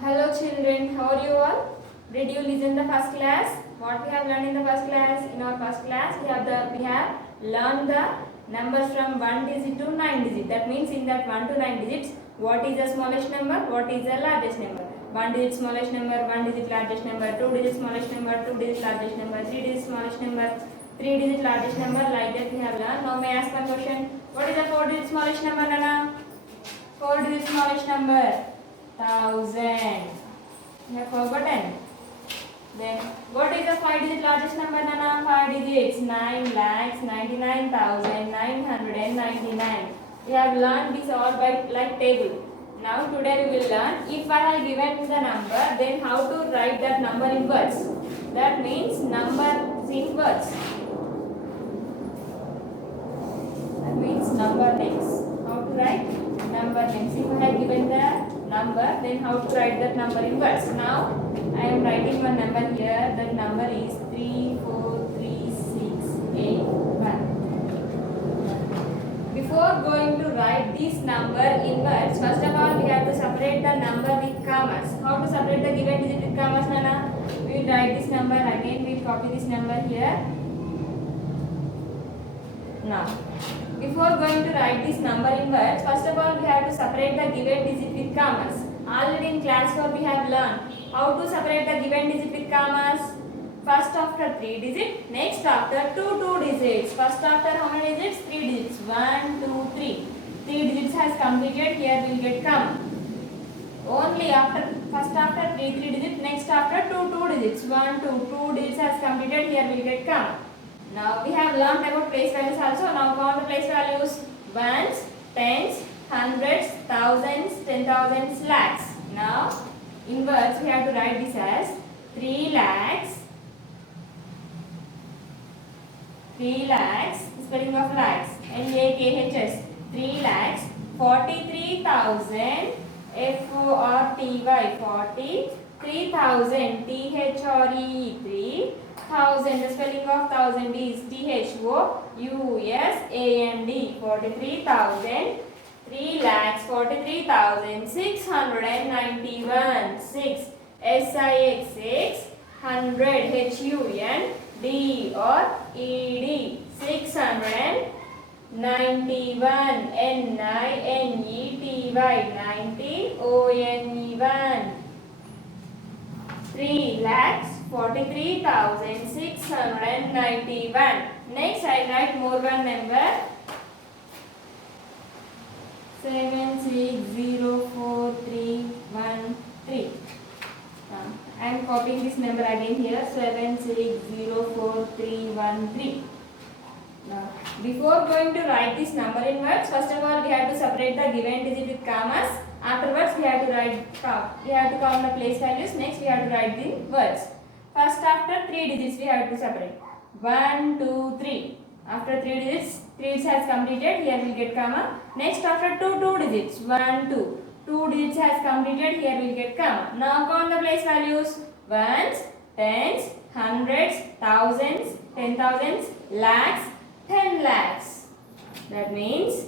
Hello children, how are you all? Did you listen the first class? What we have learned in the first class? In our first class, we have learned the numbers from 1 digit to 9 digit. That means in that 1 to 9 digits, what is the smallest number? What is the largest number? 1 digit smallest number, 1 digit largest number, 2 digit smallest number, 2 digit largest number, 3 digit smallest number, 3 digit largest number. Like that we have learned. Now may I ask one question? What is the 4 digit smallest number, Nana? 4 digit smallest number. 1000. You have forgotten. Then what is the 5 digit largest number, Nana? 5 digits. 9,99,999. We have learned this all by like table. Now today we will learn if I have given the number, then how to write that number in words. That means numbers in words. That means number names. How to write number names? If I have given the number, then how to write that number in words. Now I am writing one number here. That number is 34361. Before going to write this number in words, first of all we have to separate the number with commas. How to separate the given digit with commas, Nana? We will write this number again. We will copy this number here. Now, before going to write this number in words, first of all we have to separate the given digit with commas. Already in class 4 we have learned how to separate the given digit with commas. First after 3 digits, next after 2 digits. First after how many digits? 3 digits. 1, 2, 3. 3 digits has completed, here we will get comma. Only after, first after 3 digits, next after 2 digits. 1, 2 digits has completed, here we will get comma. Now we have learned about place values also. Now count the place values. Ones, tens, hundreds, thousands, 10,000, lakhs. Now in words we have to write this as 3 lakhs. 3 lakhs, spelling of lakhs, L-A-K-H-S, 3 lakhs, 43,000, F-O-R-T-Y, 43,000, T-H-R-E, 3,000, the spelling of thousand is T-H-O-U-S-A-N-D, 43,000, 3 lakhs, 43,691, 6, S-I-X, 6, 100, H-U-N, D-R-E-D, 691, N-I-N-E-T-Y, 90, O-N-E-1, 3 lakhs, 43,691. Next I write more one number, 7604,313. I am copying this number again here, 7604,313. Now, before going to write this number in words, first of all we have to separate the given digit with commas. Afterwards we have to count the place values. Next we have to write the words. First after 3 digits we have to separate. 1, 2, 3. After 3 digits, 3 digits has completed, here we will get comma. Next after 2 digits, 1, 2. 2 digits has completed, here we will get comma. Now count the place values. Ones, tens, hundreds, thousands, 10,000s, lakhs, 10 lakhs. That means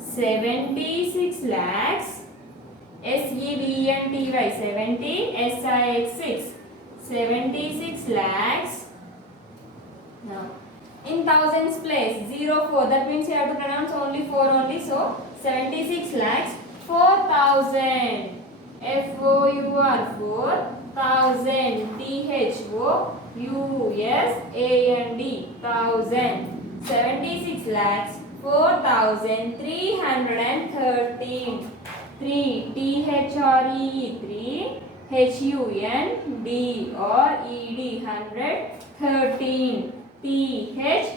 76 lakhs, S-E-V-E-N-T-Y, 70, S-I-X, 6, 76 lakhs. Now, in thousands place, 04, that means you have to pronounce only 4 only. So, 76 lakhs, 4,000, F-O-U-R, 4,000, T-H-O-U-S-A-N-D, 1,000, 76 lakhs, 4,313, 3, T-H-R-E, 3, H-U-N-D-R-E-D, 100, 13, T-H-I-R-T-E-E-N,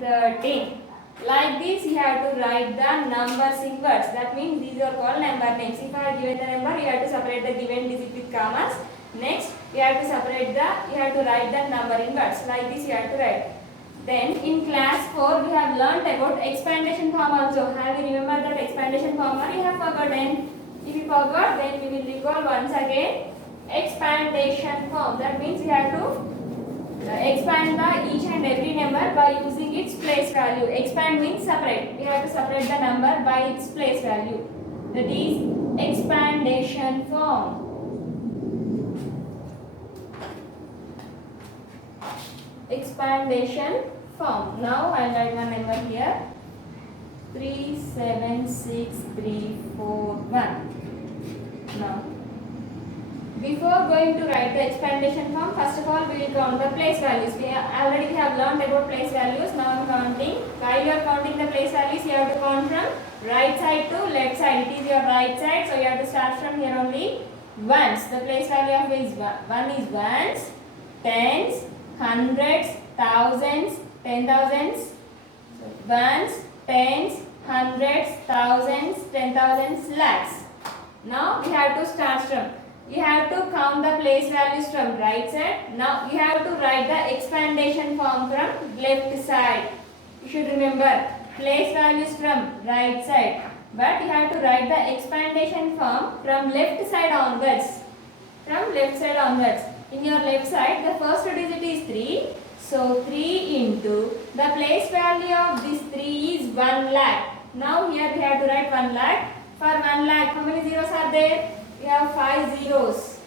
13. Like this you have to write the numbers in words. That means these are called number names. If I have given the number, you have to separate the given digit with commas. Next you have to write the number in words. Like this you have to write. Then in class 4 we have learnt about expandation form also. Have you remembered that expandation form or you have forgotten? If you forgot, then we will recall once again. Expandation form. That means we have to expand the each and every number by using its place value. Expand means separate. We have to separate the number by its place value. that is expandation form. Expandation form. Now I will write one number here. 37631. Now, before going to write the expandation form, first of all we will count the place values. We already have learned about place values. Now I am counting. While you are counting the place values, you have to count from right side to left side. It is your right side, so you have to start from here only. Ones. The place value of one is ones, tens, hundreds, thousands, 10,000s, ones, tens, hundreds, thousands, 10,000s, lakhs. Now we have to start from, you have to count the place values from right side. Now you have to write the expandation form from left side. You should remember place values from right side, but you have to write the expandation form from left side onwards. From left side onwards. In your left side, the first digit is 3. So 3 into the place value of this 3 is 1 lakh. Now here we have to write 1 lakh. For 1 lakh, how many zeros are there? We have 5 zeros.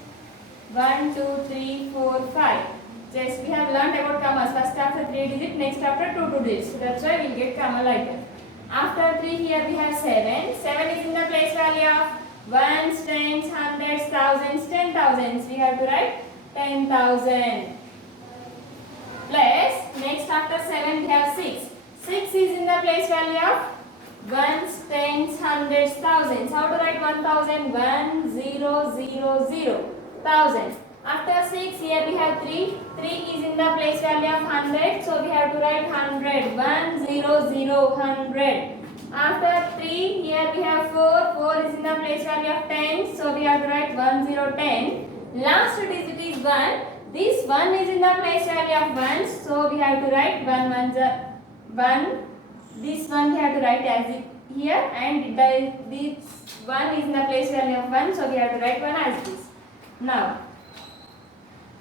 1, 2, 3, 4, 5. Just we have learned about commas. First after 3 digits, next after 2 digits. So that's why we get comma like that. After 3 here we have 7. 7 is in the place value of ones, tens, hundreds, thousands, 10,000s. We have to write 10,000. Plus, next after 7 we have 6. 6 is in the place value of ones, tens, hundreds, thousands. How to write 1,000? 1, 0, 0, 0. 1,000. After 6 here we have 3. 3 is in the place value of 100. So we have to write 100. 1, 0, 0, 100. After 3 here we have 4. 4 is in the place value of 10. So we have to write 1, 0, 10. Last digit is 1. This 1 is in the place value of 1. So we have to write 1, 1, 1. This 1 we have to write as it here, and this 1 is in the place value of 1. So we have to write 1 as this. Now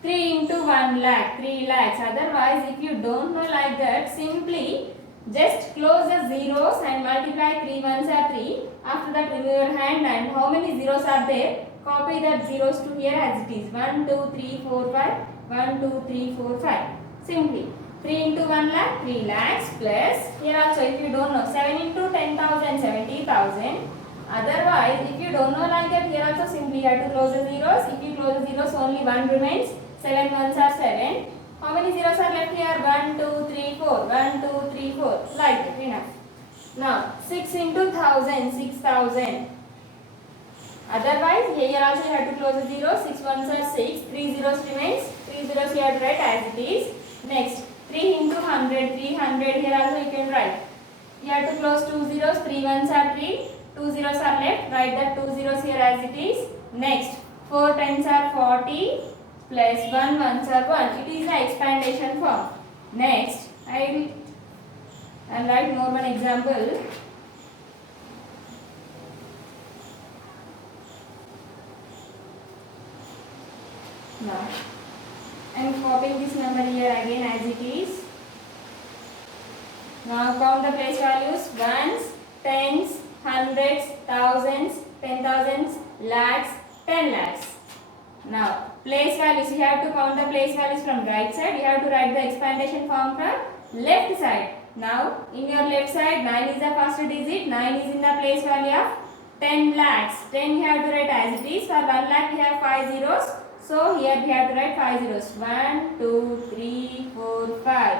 3 into 1 lakh, 3 lakhs. Otherwise, if you don't know like that, simply just close the zeros and multiply 3 ones are 3. After that, remove your hand, and how many zeros are there? Copy that zeros to here as it is. 1, 2, 3, 4, 5. 1, 2, 3, 4, 5. Simply 3 into 1 lakh, 3 lakhs, plus here also if you don't know, 7 into 10,000, 70,000. Otherwise, if you don't know like that, here also simply you have to close the zeros. If you close the zeros, only 1 remains. 7 ones are 7. How many zeros are left here? 1, 2, 3, 4. 1, 2, 3, 4. Like that. Enough. Now, 6 into 1,000, 6,000. Otherwise, here also you have to close the zeros. 6 ones are 6. 3 zeros remains. 3 zeros you have to write as it is. Next, 3 into 100, 300. Here also you can write. You have to close 2 zeros. 3 ones are 3. 2 zeros are left. Write that 2 zeros here as it is. Next, 4 tens are 40. Plus 1 ones are 1. It is the expandation form. Next, I'll write more one example. Now, I am copying this number here again as it is. Now count the place values: ones, tens, hundreds, thousands, 10,000s, lakhs, 10 lakhs. Now, place values, you have to count the place values from right side. You have to write the expandation form from left side. Now, in your left side, 9 is the first digit. 9 is in the place value of 10 lakhs. 10 you have to write as it is. For 1 lakh, we have 5 zeros. So, here we have to write 5 zeros. 1, 2, 3, 4, 5.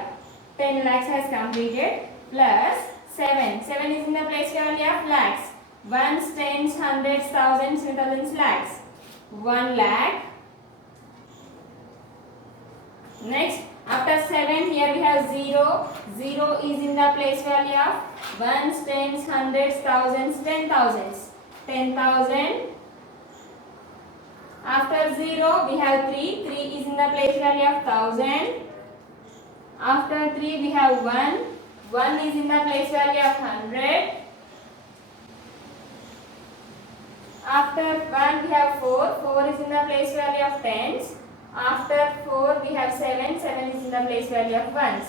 10 lakhs has completed. Plus 7. 7 is in the place value of lakhs. Ones, tens, hundreds, thousands, 10,000s, lakhs. 1 lakh. Next, after 7 here we have 0. 0 is in the place value of ones, tens, hundreds, thousands, 10,000s. 10,000. After 0 we have 3. 3 is in the place value of 1,000. After 3 we have 1. 1 is in the place value of 100. After 1 we have 4. 4 is in the place value of tens. After 4 we have 7. 7 is in the place value of ones.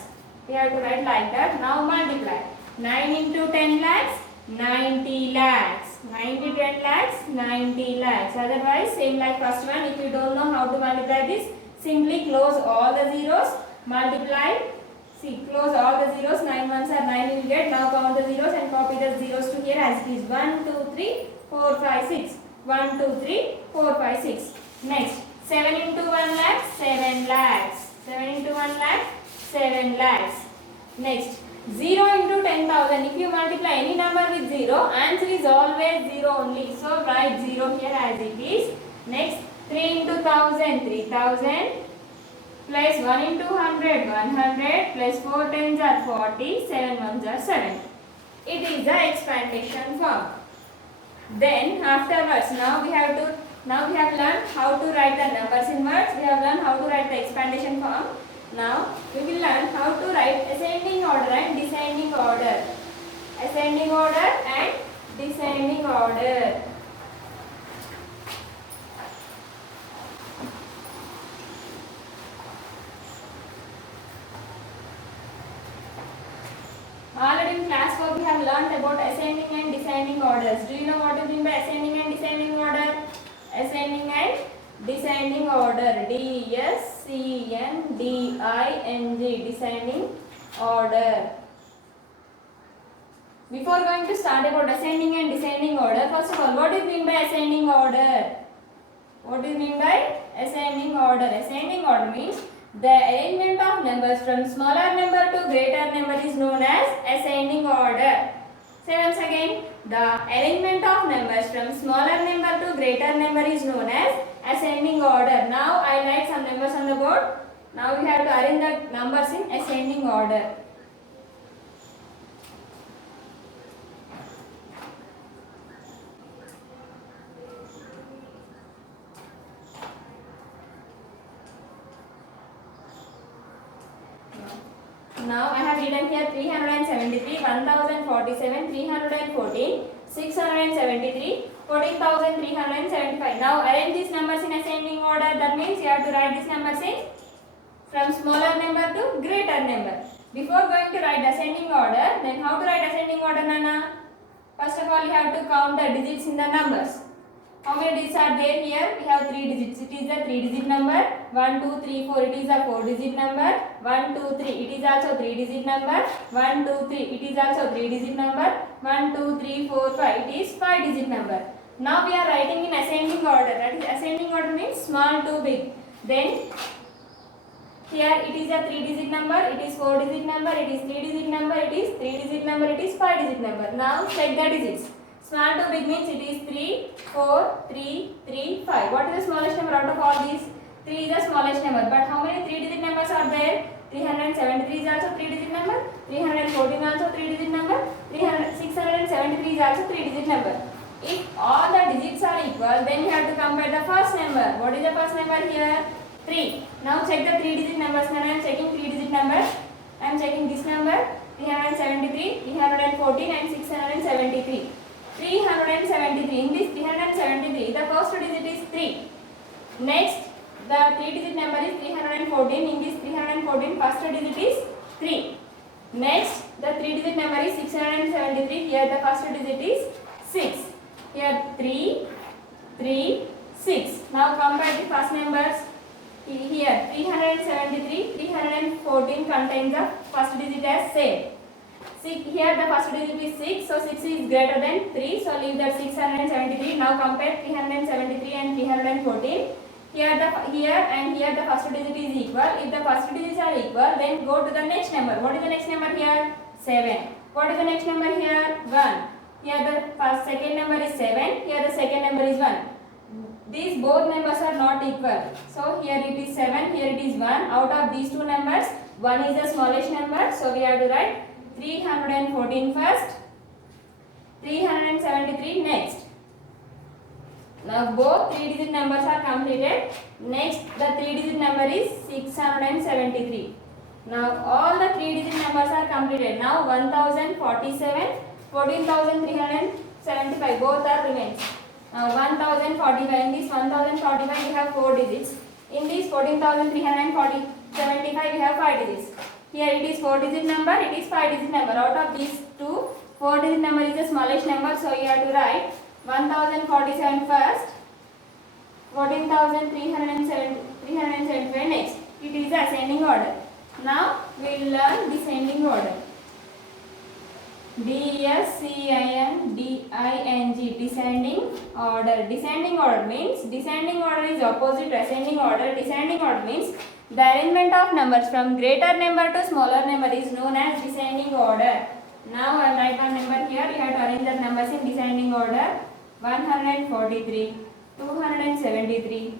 We have to write like that. Now multiply. 9 into 10 lakhs, 90 lakhs. 90 10 lakhs, 90 lakhs. Otherwise, same like first one. If you don't know how to multiply this, simply close all the zeros, multiply. See, close all the zeros. 9 ones are 9 you will get. Now count the zeros and copy the zeros to here as it is. 1, 2, 3, 4, 5, 6. 1, 2, 3, 4, 5, 6. Next, 7 into 1 lakh, 7 lakhs. 7 into 1 lakh, 7 lakhs. Next, 0 into 10,000. If you multiply any number with 0, answer is always 0 only. So write 0 here as it is. Next, 3 into 1000, 3000. Plus 1 into 100, 100. Plus 4 tens are 40, 7 ones are 7. It is the expandation form. Then afterwards, now we have learned how to write the numbers in words. We have learned how to write the expandation form. Now we will learn how to write ascending order and descending order. Ascending order and descending order. Already in class 4 we have learned about ascending and descending orders. Do you know what is mean by ascending and descending order? Ascending and descending order. D-S-C-N-D-I-N-G. Descending order. Before going to start about ascending and descending order, first of all, what is mean by ascending order? What is mean by ascending order? Ascending order means the arrangement of numbers from smaller number to greater number is known as ascending order. Say once again, the arrangement of numbers from smaller number to greater number is known as ascending order. Now I write some numbers on the board. Now we have to arrange the numbers in ascending order. Now I have written here 373, 1047, 314, 673, 14,375. Now arrange these numbers in ascending order. That means you have to write these numbers in from smaller number to greater number. Before going to write ascending order, then how to write ascending order, Nana? First of all, you have to count the digits in the numbers. How many digits are there here? We have 3 digits. It is a 3-digit number. 1, 2, 3, 4. It is a 4-digit number. 1, 2, 3. It is also 3-digit number. 1, 2, 3. It is also 3-digit number. 1, 2, 3, 4, 5. It is 5-digit number. Now we are writing in ascending order. That is ascending order means small to big. Then here it is a 3-digit number. It is 4-digit number. It is 3-digit number. It is 3-digit number. It is 5-digit number. Now check the digits. Small to big means it is 3, 4, 3, 3, 5. What is the smallest number out of all these? 3 is the smallest number. But how many 3-digit numbers are there? 373 is also 3-digit number. 314 also 3-digit number. 673 is also 3-digit number. If all the digits are equal, then you have to compare the first number. What is the first number here? 3. Now check the 3-digit numbers. Now I am checking 3-digit numbers. I am checking this number. 373, 314 and 673. 373. In this 373, the first digit is 3. Next, the 3-digit number is 314. In this 314, first digit is 3. Next, the 3-digit number is 673. Here the first digit is 6. Here 3, 3, 6. Now compare the first numbers. Here 373, 314 contains the first digit as same. Here the first digit is 6, so 6 is greater than 3, so leave that 673. Now compare 373 and 314. Here and here the first digit is equal. If the first digits are equal, then go to the next number. What is the next number here? 7. What is the next number here? 1. Here the second number is 7. Here the second number is 1. These both numbers are not equal. So here it is 7, here it is 1. Out of these two numbers, 1 is the smallest number. So we have to write 314 first, 373 next. Now both 3-digit numbers are completed. Next the 3-digit number is 673. Now all the 3-digit numbers are completed. Now 1047, 14,375 both are remains. Now 1045. In this 1045 we have 4 digits. In this 14,375 we have 5 digits. Here it is 4-digit number, it is 5-digit number. Out of these two, 4-digit number is the smallest number, so you have to write 1047 first, 14,375 next. It is the ascending order. Now we will learn descending order. Descending, descending order. Descending order means descending order is opposite to ascending order. Descending order means the arrangement of numbers from greater number to smaller number is known as descending order. Now I will write one number here. You have to arrange the numbers in descending order. 143, 273,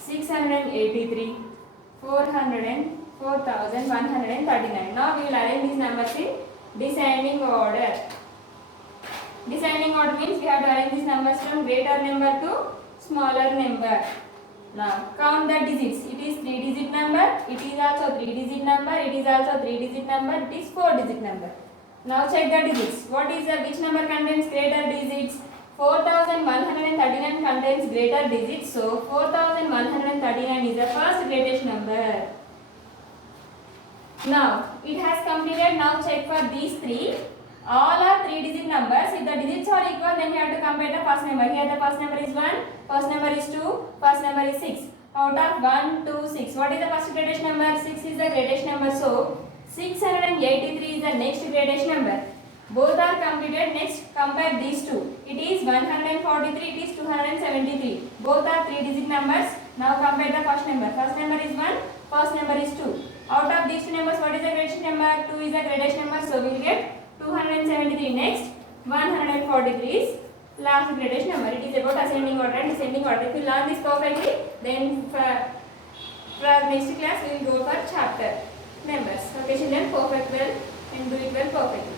683, 400, 4139. Now we will arrange these numbers in descending order. Descending order means we have to arrange these numbers from greater number to smaller number. Now count the digits. It is 3-digit number. It is also 3-digit number. It is also 3-digit number. It is 4-digit number. Now check the digits. What is which number contains greater digits? 4139 contains greater digits. So 4139 is the first greatest number. Now it has completed. Now check for these three. All are 3-digit numbers. If the digits are equal, then you have to compare the first number. Here the first number is 1, first number is 2, first number is 6. Out of 1, 2, 6. What is the first greatest number? 6 is the greatest number. So 683 is the next greatest number. Both are completed. Next compare these two. It is 143, it is 273. Both are 3-digit numbers. Now compare the first number. First number is 1, first number is 2. Out of these two numbers, what is the greatest number? 2 is the greatest number. So we will get 273. Next 143 is last greatest number. It is about ascending order and descending order. If you learn this perfectly, then for next class we will go for chapter numbers. Okay children, perfect well and do it well perfectly.